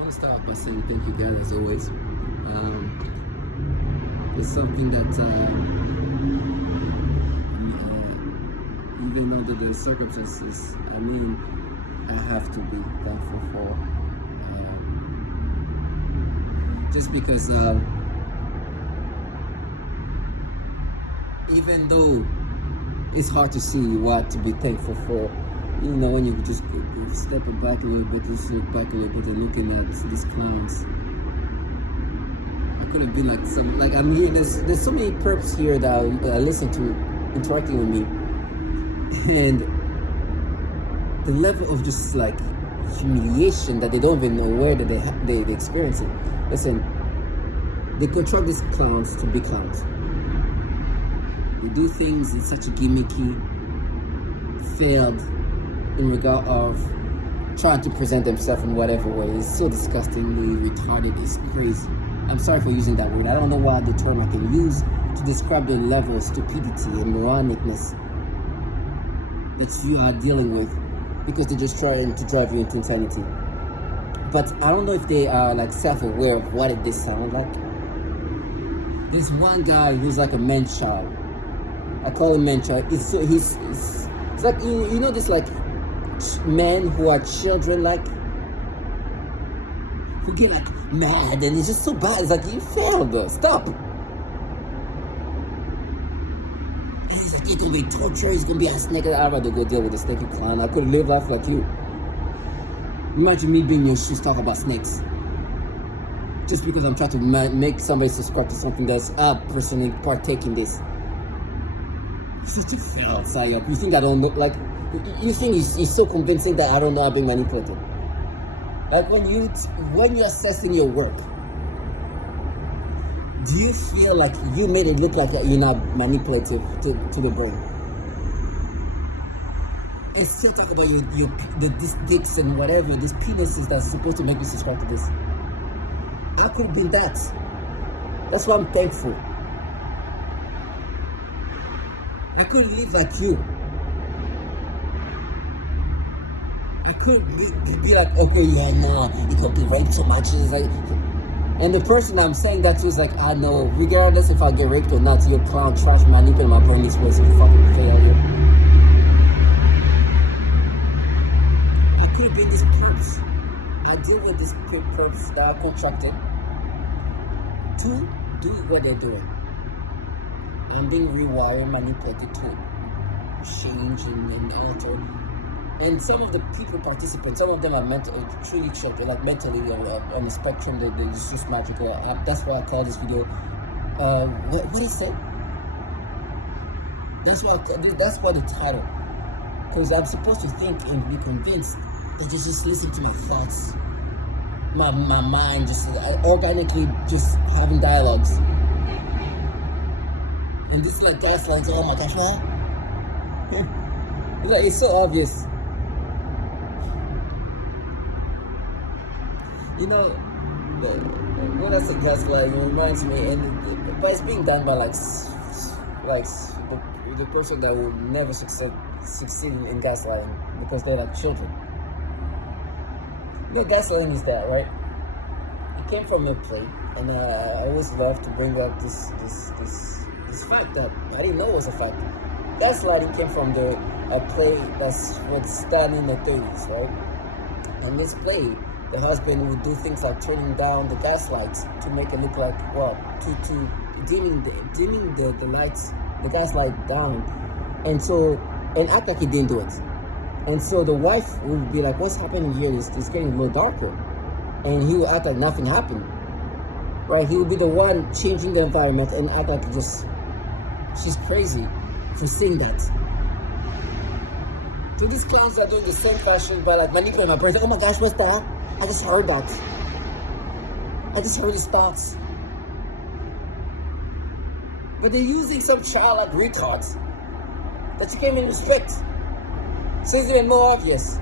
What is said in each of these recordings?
want to start by saying thank you, guys, as always. It's something that, even under the circumstances I'm in, I have to be thankful for. Just because, even though it's hard to see what to be thankful for, you know, when you just step back a little bit, just look back a little bit and looking at these clowns. I could have been like I'm here, there's so many perps here that I listen to interacting with me, and the level of just like humiliation that they don't even know where that they experience it. Listen, they construct these clowns to be clowns. They do things in such a gimmicky, failed in regard of trying to present themselves in whatever way. It's so disgustingly retarded, it's crazy. I'm sorry for using that word. I don't know what other term I can use to describe the level of stupidity and moronicness that you are dealing with, because they're just trying to drive you into insanity. But I don't know if they are like self-aware of what it sound like. There's one guy who's like a man-child. I call him man-child. He's like, you know this like men who are children, like who get like mad, and it's just so bad. It's like, you failed though, stop. And he's like, it's gonna be torture, it's gonna be a snake. I'd rather go deal with a snake, you clown. I could live life like you. Imagine me being in your shoes talking about snakes. Just because I'm trying to make somebody subscribe to something that's personally partake in this. Such a fail, Sayop. You think I don't know, like, you think it's so convincing that I don't know how being manipulated. Like when you're assessing your work, do you feel like you made it look like you're not manipulative to the brain? Instead, talk about these dicks and whatever, these penises that's supposed to make me subscribe to this. I could have been that. That's why I'm thankful. I could live like you. I could be like, okay, yeah, no, you could be raped so much. It's like, and the person I'm saying that to is like, I know, regardless if I get raped or not, you're clown, trash, manipulating my brain this way, so fucking failure. I could have been this perps. I deal with these perps that are contracted to do what they're doing. I'm being rewired, manipulated to change and alter. And some of the people participants, some of them are truly children, like mentally on the spectrum. They're just magical. That's why I call this video. What is it? That's why the title. Because I'm supposed to think and be convinced that they just listen to my thoughts, my mind, just organically just having dialogues. And this is like gaslights. Oh my gosh, what? It's so obvious. You know, when I say gaslight, it reminds me, but it's being done by like the person that will never succeed in gaslighting, because they're like children. You know, gaslighting is that, right? It came from a play, and I always love to bring up this fact that I didn't know was a fact. Gaslighting came from a play that was done in the 30s, right? And this play, the husband would do things like turning down the gas lights to make it look like, well, to dimming the lights, the gas light down, and act like he didn't do it. And so the wife would be like, what's happening here? It's getting a little darker. And he would act like nothing happened. Right? He would be the one changing the environment and act like she's crazy for saying that. So these clowns are doing the same fashion, but like manipulating my brain. Like, oh my gosh, what's that? I just heard that. I just heard his thoughts. But they're using some childlike retards that you can't even respect. So it's even more obvious.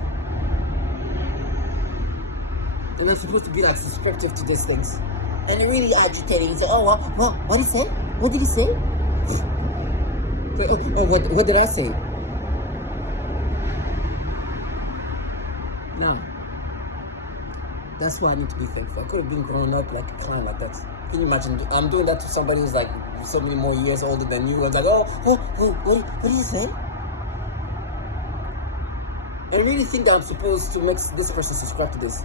They're not supposed to be like suspective to these things. And they're really agitating and say, oh, what did he say? What did he say? What did I say? No. That's why I need to be thankful. I could have been growing up like a clown like that. Can you imagine? I'm doing that to somebody who's like so many more years older than you. I'm like, what are you saying? I really think that I'm supposed to make this person subscribe to this.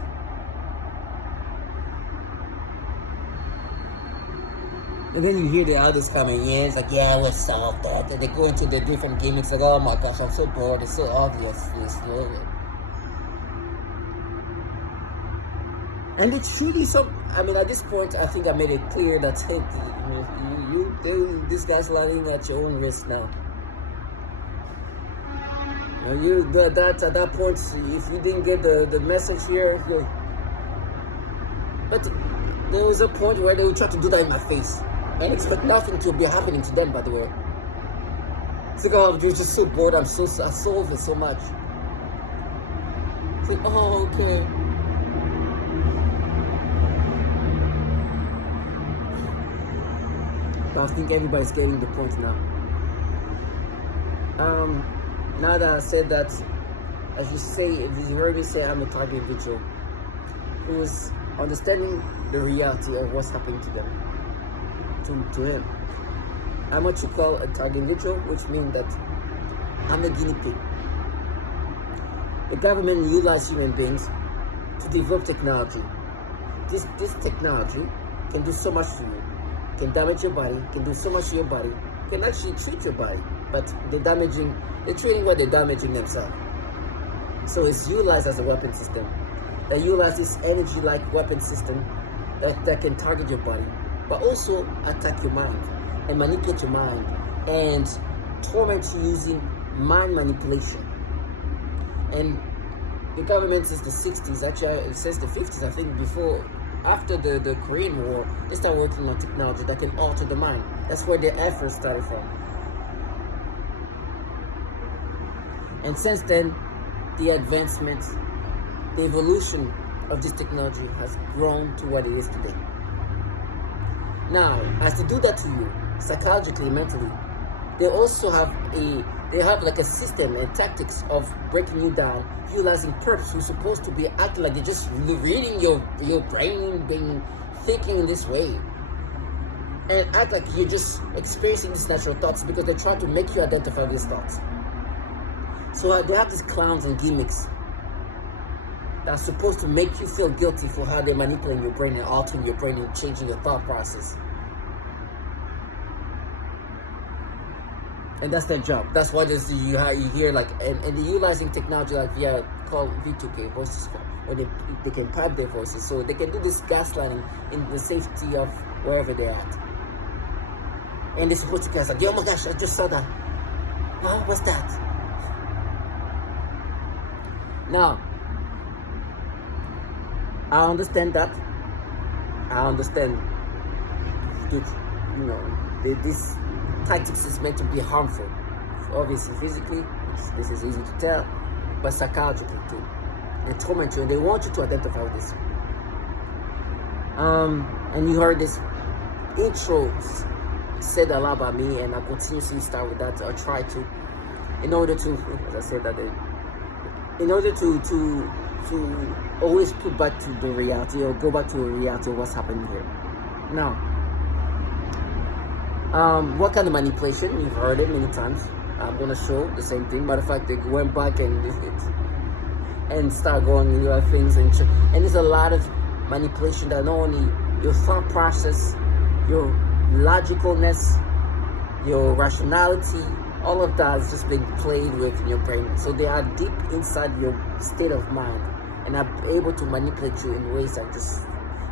And then you hear the others coming in, it's like, yeah, we'll solve that. And they go into the different gimmicks, like, oh my gosh, I'm so bored, it's so obvious. And it's truly at this point, I think I made it clear that this guy's landing at your own risk now. At that point, if you didn't get the message here, but there was a point where they would try to do that in my face. And expect nothing to be happening to them, by the way. It's like, oh, you're just so bored, I solve it so much. It's like, oh, okay. But I think everybody's getting the point now. Now that I said that, as you heard me say, I'm a type of individual who is understanding the reality of what's happening to them. To him. I'm what you call a target individual, which means that I'm a guinea pig. The government utilizes human beings to develop technology. This technology can do so much to you. Can damage your body, can do so much to your body, can actually treat your body, but they're treating what they're damaging themselves. So it's utilized as a weapon system. They utilize this energy-like weapon system that can target your body, but also attack your mind and manipulate your mind and torment you using mind manipulation. And the government since the 60s, actually since the 50s, I think after the Korean War, they started working on technology that can alter the mind. That's where their efforts started from. And since then, the advancements, the evolution of this technology has grown to what it is today. Now, as they do that to you, psychologically, mentally, they also have like a system and tactics of breaking you down, utilizing perps who's supposed to be acting like they're just reading your brain, being thinking in this way, and act like you're just experiencing these natural thoughts because they're trying to make you identify with these thoughts. So they have these clowns and gimmicks that's supposed to make you feel guilty for how they're manipulating your brain and altering your brain and changing your thought process. And that's their job. That's why you hear like, and they're utilizing technology like called V2K, voices, or they can pipe their voices. So they can do this gaslighting in the safety of wherever they're at. And they're supposed to guess like, oh my gosh, I just saw that. Oh, what's that? Now, I understand that. I understand that, this tactics is meant to be harmful. Obviously, physically, this is easy to tell, but psychologically too. They torment you and they want you to identify with this. And you heard this intro said a lot about me, and I continuously start with that. I try to, in order to, as I said that, in order to always put back to the reality or go back to the reality of what's happening here. Now, what kind of manipulation? You've heard it many times. I'm gonna show the same thing. Matter of fact, they went back and start going things and there's a lot of manipulation that not only your thought process, your logicalness, your rationality, all of that is just being played with in your brain. So they are deep inside your state of mind and are able to manipulate you in ways like this.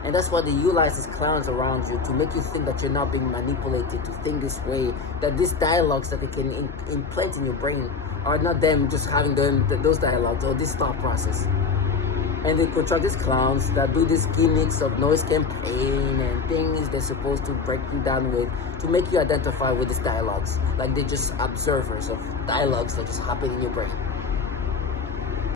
And that's why they utilize these clowns around you to make you think that you're not being manipulated, to think this way, that these dialogues that they can implant in your brain are not them just having those dialogues or this thought process. And they contract these clowns that do these gimmicks of noise campaign and things they're supposed to break you down with to make you identify with these dialogues. Like they're just observers of dialogues that just happen in your brain.